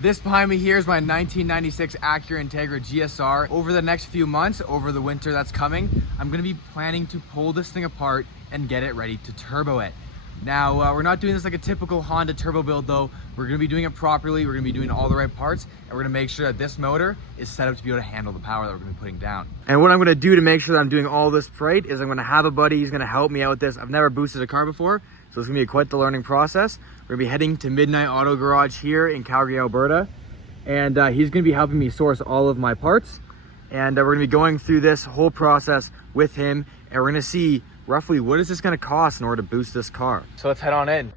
This behind me here is my 1996 Acura Integra GSR. Over the next few months, over the winter that's coming, I'm gonna be planning to pull this thing apart and get it ready to turbo it. Now, we're not doing this like a typical Honda turbo build though. We're gonna be doing it properly. We're gonna be doing all the right parts, and we're gonna make sure that this motor is set up to be able to handle the power that we're gonna be putting down. And what I'm gonna do to make sure that I'm doing all this right is I'm gonna have a buddy, he's gonna help me out with this. I've never boosted a car before, so it's gonna be quite the learning process. We're gonna be heading to Midnight Auto Garage here in Calgary, Alberta. And he's gonna be helping me source all of my parts. And we're gonna be going through this whole process with him, and we're gonna see roughly what is this gonna cost in order to boost this car. So let's head on in.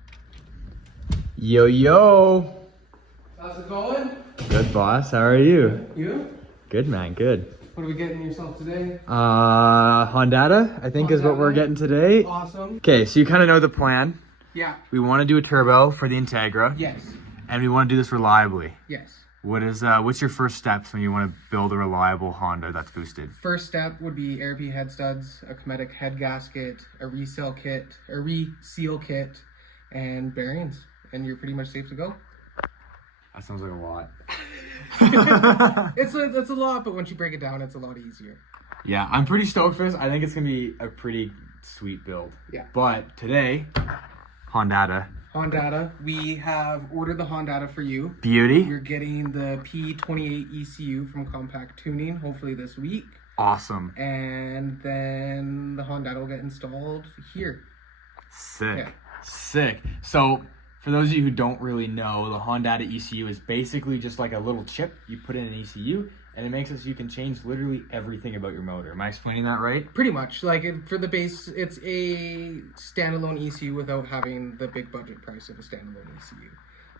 Yo, yo. How's it going? Good, boss. How are you? You? Good, man. Good. What are we getting yourself today? Hondata, I think is what we're getting today. Awesome. Okay, so you kind of know the plan. Yeah. We want to do a turbo for the Integra. Yes. And we want to do this reliably. Yes. What's your first steps when you want to build a reliable Honda that's boosted? First step would be ARP head studs, a Cometic head gasket, a reseal kit, and bearings, and you're pretty much safe to go. That sounds like a lot. It's a lot, but once you break it down, it's a lot easier. Yeah, I'm pretty stoked for this. I think it's gonna be a pretty sweet build. Yeah. But today, Hondata. We have ordered the Hondata for you. Beauty. You're getting the P28 ECU from Compact Tuning, hopefully this week. Awesome. And then the Hondata will get installed here. Sick. Yeah. Sick. So, for those of you who don't really know, the Hondata ECU is basically just like a little chip you put in an ECU, and it makes it so you can change literally everything about your motor. Am I explaining that right? Pretty much. Like, for the base, it's a standalone ECU without having the big budget price of a standalone ECU.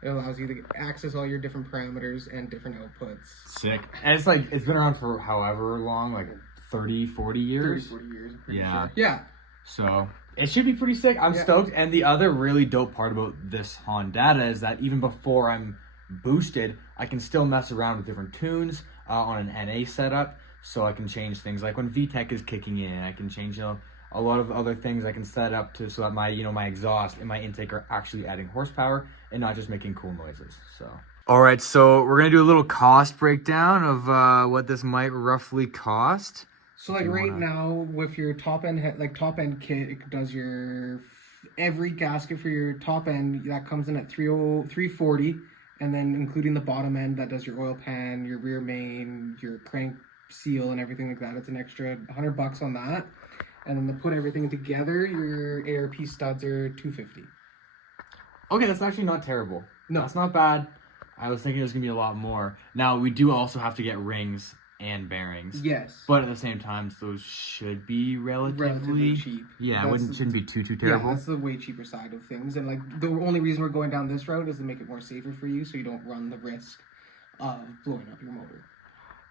It allows you to access all your different parameters and different outputs. Sick. And it's like, it's been around for however long, like 30, 40 years? 30, 40 years, I'm pretty Yeah. sure. Yeah. So, it should be pretty sick. I'm stoked. And the other really dope part about this Hondata is that even before I'm boosted, I can still mess around with different tunes on an NA setup. So I can change things like when VTEC is kicking in. I can change a lot of other things I can set up to so that my my exhaust and my intake are actually adding horsepower and not just making cool noises. So. All right, so we're gonna do a little cost breakdown of what this might roughly cost. So like right now with your top end kit, it does your every gasket for your top end that comes in at 340, and then including the bottom end that does your oil pan, your rear main, your crank seal, and everything like that. It's an extra $100 on that, and then to put everything together, your ARP studs are $250. Okay, that's actually not terrible. No, it's not bad. I was thinking it was gonna be a lot more. Now we do also have to get rings and bearings. Yes. But at the same time, those should be relatively cheap. Yeah, shouldn't be too terrible. Yeah, that's the way cheaper side of things. And like the only reason we're going down this route is to make it more safer for you, so you don't run the risk of blowing up your motor.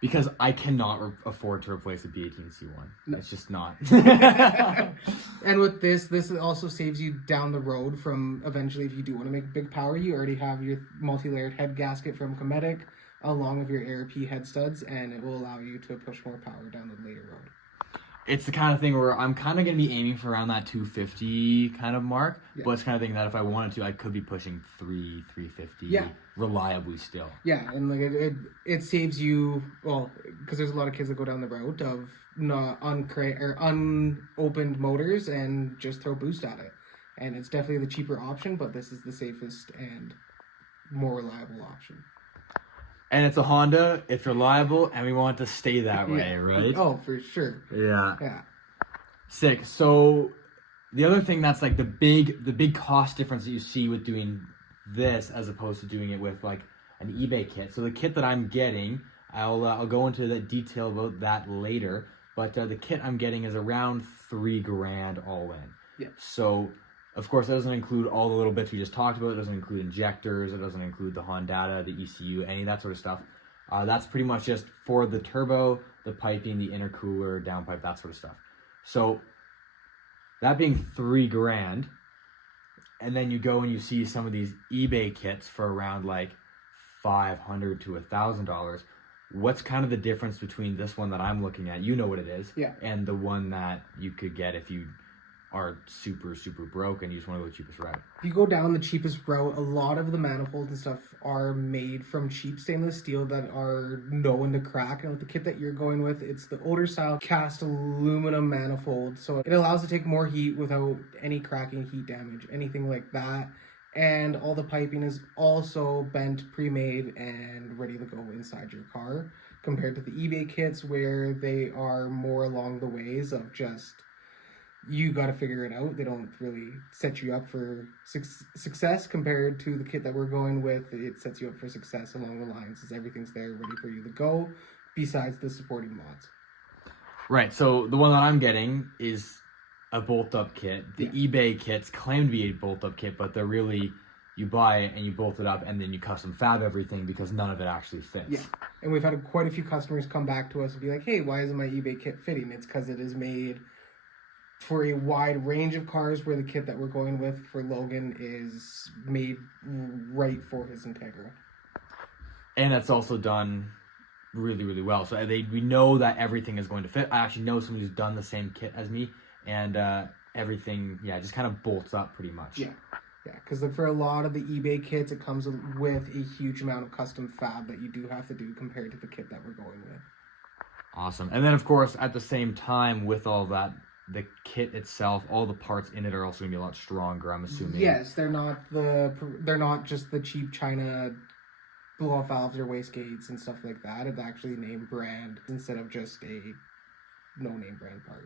Because I cannot afford to replace a B18C1. No. It's just not. And with this also saves you down the road from eventually, if you do want to make big power, you already have your multi-layered head gasket from Cometic, along with your ARP head studs, and it will allow you to push more power down the later road. It's the kind of thing where I'm kind of going to be aiming for around that 250 kind of mark, but it's kind of thing that if I wanted to, I could be pushing 350 reliably still. Yeah, and like it saves you, well, because there's a lot of kids that go down the route of not unopened motors and just throw boost at it. And it's definitely the cheaper option, but this is the safest and more reliable option. And it's a Honda, it's reliable, and we want it to stay that way, right? Oh, for sure. Yeah. Sick. So the other thing that's like the big cost difference that you see with doing this as opposed to doing it with like an eBay kit. So the kit that I'm getting, I'll go into the detail about that later, but the kit I'm getting is around $3,000 all in. Yeah. So of course, that doesn't include all the little bits we just talked about. It doesn't include injectors. It doesn't include the Hondata, the ECU, any of that sort of stuff. That's pretty much just for the turbo, the piping, the intercooler, downpipe, that sort of stuff. So that being $3,000, and then you go and you see some of these eBay kits for around like $500 to $1,000. What's kind of the difference between this one that I'm looking at? You know what it is. Yeah. And the one that you could get if you are super, super broke and you just want to go the cheapest route. If you go down the cheapest route, a lot of the manifolds and stuff are made from cheap stainless steel that are known to crack. And with the kit that you're going with, it's the older style cast aluminum manifold. So it allows to take more heat without any cracking, heat damage, anything like that. And all the piping is also bent, pre-made, and ready to go inside your car, compared to the eBay kits where they are more along the ways of just, you got to figure it out. They don't really set you up for success. Compared to the kit that we're going with, it sets you up for success along the lines as everything's there ready for you to go, besides the supporting mods. Right, so the one that I'm getting is a bolt-up kit. The eBay kits claim to be a bolt-up kit, but they're really, you buy it and you bolt it up and then you custom fab everything because none of it actually fits. Yeah, and we've had quite a few customers come back to us and be like, hey, why isn't my eBay kit fitting? It's because it is made for a wide range of cars, where the kit that we're going with for Logan is made right for his Integra. And that's also done really, really well. So we know that everything is going to fit. I actually know somebody who's done the same kit as me, and everything, just kind of bolts up pretty much. Yeah, because for a lot of the eBay kits, it comes with a huge amount of custom fab that you do have to do compared to the kit that we're going with. Awesome. And then, of course, at the same time, with all that, the kit itself, all the parts in it are also going to be a lot stronger, I'm assuming. Yes, they're not just the cheap China blow-off valves or wastegates and stuff like that. It's actually name brand instead of just a no-name brand part.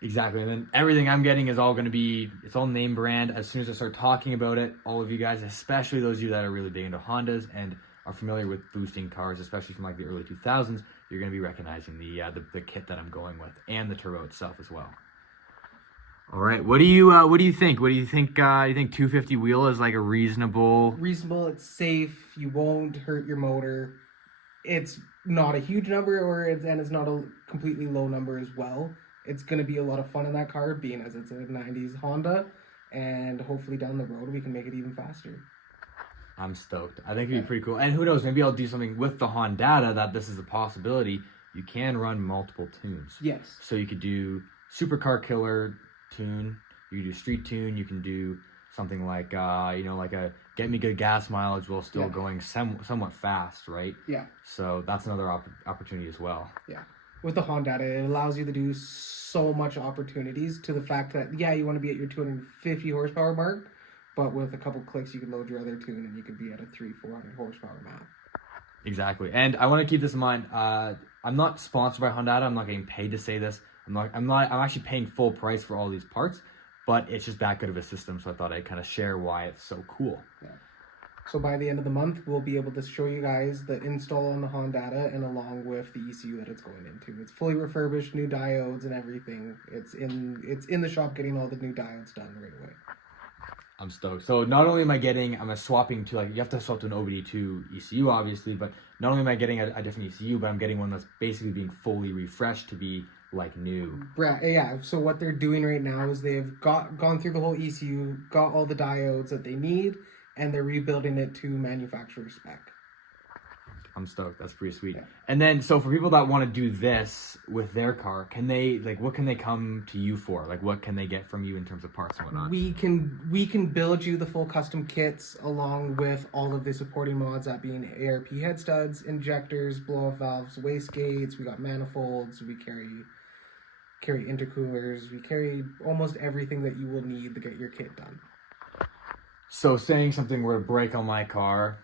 Exactly. And then everything I'm getting is all going to be, it's all name brand. As soon as I start talking about it, all of you guys, especially those of you that are really big into Hondas and are familiar with boosting cars, especially from like the early 2000s, you're going to be recognizing the kit that I'm going with and the turbo itself as well. All right, what do you think? What do you think? You think 250 wheel is like a reasonable? It's safe. You won't hurt your motor. It's not a huge number, and it's not a completely low number as well. It's going to be a lot of fun in that car, being as it's a 90s Honda, and hopefully down the road we can make it even faster. I'm stoked. I think it'd be pretty cool. And who knows, maybe I'll do something with the Honda that this is a possibility. You can run multiple tunes. Yes. So you could do supercar killer tune, you can do street tune, you can do something like like a get me good gas mileage while still going somewhat fast, right? Yeah. So that's another opportunity as well. Yeah. With the Honda, it allows you to do so much opportunities, to the fact that you want to be at your 250 horsepower mark, but with a couple clicks you can load your other tune and you could be at a 300-400 horsepower map. Exactly. And I want to keep this in mind. I'm not sponsored by Honda. I'm not getting paid to say this. I'm actually paying full price for all these parts, but it's just that good of a system, so I thought I'd kind of share why it's so cool. Yeah. So by the end of the month, we'll be able to show you guys the install on the Honda and along with the ECU that it's going into. It's fully refurbished, new diodes and everything. It's in the shop getting all the new diodes done right away. I'm stoked. So not only am I swapping to, you have to swap to an OBD2 ECU obviously, but not only am I getting a different ECU, but I'm getting one that's basically being fully refreshed to be like new. Yeah, so what they're doing right now is they've gone through the whole ECU, got all the diodes that they need, and they're rebuilding it to manufacturer spec. I'm stoked. That's pretty sweet. Yeah. And then, so for people that want to do this with their car, can they, what can they come to you for? What can they get from you in terms of parts and whatnot? We can build you the full custom kits along with all of the supporting mods, that being ARP head studs, injectors, blow-off valves, wastegates. We got manifolds. We carry intercoolers. We carry almost everything that you will need to get your kit done. So saying something were to break on my car,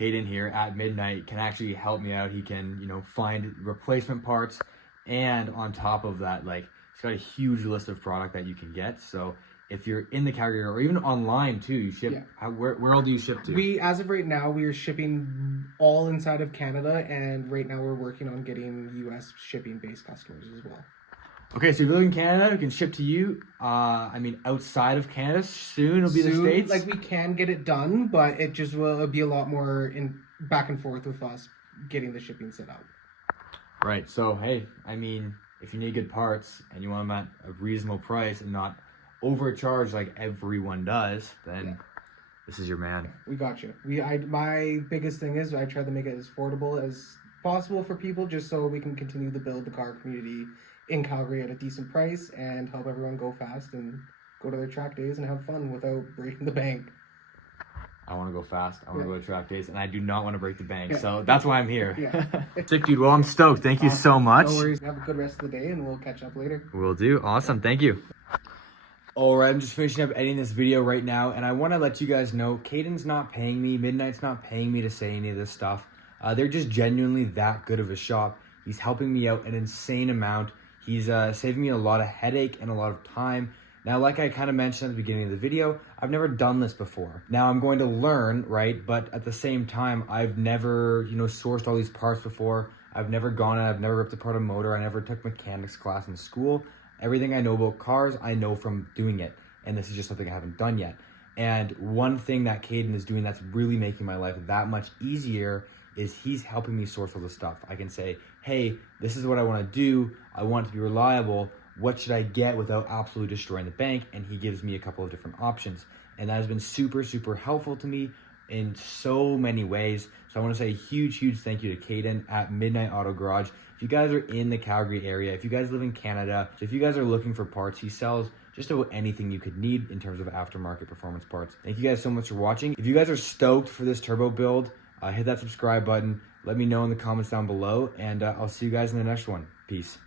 Caden here at midnight can actually help me out. He can, find replacement parts, and on top of that, he's got a huge list of product that you can get. So if you're in the Calgary or even online too, you ship. Yeah. Where all do you ship to? As of right now, we are shipping all inside of Canada, and right now we're working on getting U.S. shipping-based customers as well. Okay, so if you live in Canada, we can ship to you. Outside of Canada, soon it'll be the States. We can get it done, but it'll be a lot more in back and forth with us getting the shipping set up. Right. So hey, if you need good parts and you want them at a reasonable price and not overcharged like everyone does, then this is your man. We got you. My biggest thing is I try to make it as affordable as possible for people, just so we can continue to build the car community in Calgary at a decent price and help everyone go fast and go to their track days and have fun without breaking the bank. I want to go fast. I want to Yeah. go to track days, and I do not want to break the bank. Yeah. So that's why I'm here. Yeah. Sick, dude. Well, I'm stoked. Thank you so much. No worries. Have a good rest of the day, and we'll catch up later. Will do. Awesome. Thank you. All right, I'm just finishing up editing this video right now, and I want to let you guys know Caden's not paying me. Midnight's not paying me to say any of this stuff. They're just genuinely that good of a shop. He's helping me out an insane amount. He's saving me a lot of headache and a lot of time. Now, like I kind of mentioned at the beginning of the video, I've never done this before. Now, I'm going to learn, right? But at the same time, I've never, sourced all these parts before. I've never gone and I've never ripped apart a motor. I never took mechanics class in school. Everything I know about cars, I know from doing it. And this is just something I haven't done yet. And one thing that Caden is doing that's really making my life that much easier is he's helping me source all the stuff. I can say, hey, this is what I want to do. I want it to be reliable. What should I get without absolutely destroying the bank? And he gives me a couple of different options. And that has been super, super helpful to me in so many ways. So I want to say a huge, huge thank you to Caden at Midnight Auto Garage. If you guys are in the Calgary area, if you guys live in Canada, if you guys are looking for parts, he sells just about anything you could need in terms of aftermarket performance parts. Thank you guys so much for watching. If you guys are stoked for this turbo build, hit that subscribe button. Let me know in the comments down below, and I'll see you guys in the next one. Peace.